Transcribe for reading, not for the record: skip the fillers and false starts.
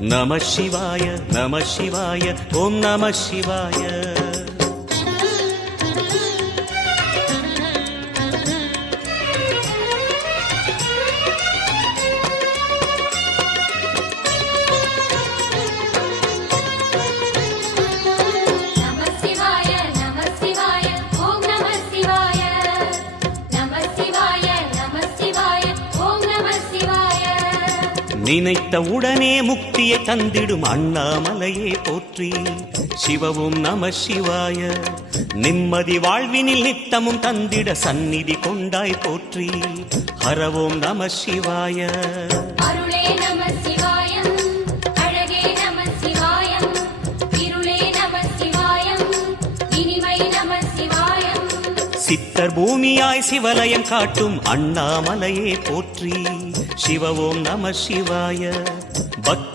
நம சிவாய நம சிவாய ஓம் நம சிவாய. நினைத்த உடனே முக்தியை தந்திடும் அண்ணாமலையே போற்றி. சிவவும் நம சிவாய. நிம்மதி வாழ்வினில் நித்தமும் தந்திட சந்நிதி கொண்டாய் போற்றி. ஹரவோம் நம சிவாய. அருளே நம சிவாயம், அழகே நம சிவாயம், இருளே நம சிவாயம், இனிமை நம சிவாயம். சித்தர் பூமியாய் சிவலயம் காட்டும் அண்ணாமலையே போற்றி. சிவவோம் நம சிவாய.